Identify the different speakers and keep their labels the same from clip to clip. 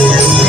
Speaker 1: Jesus.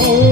Speaker 1: Oh.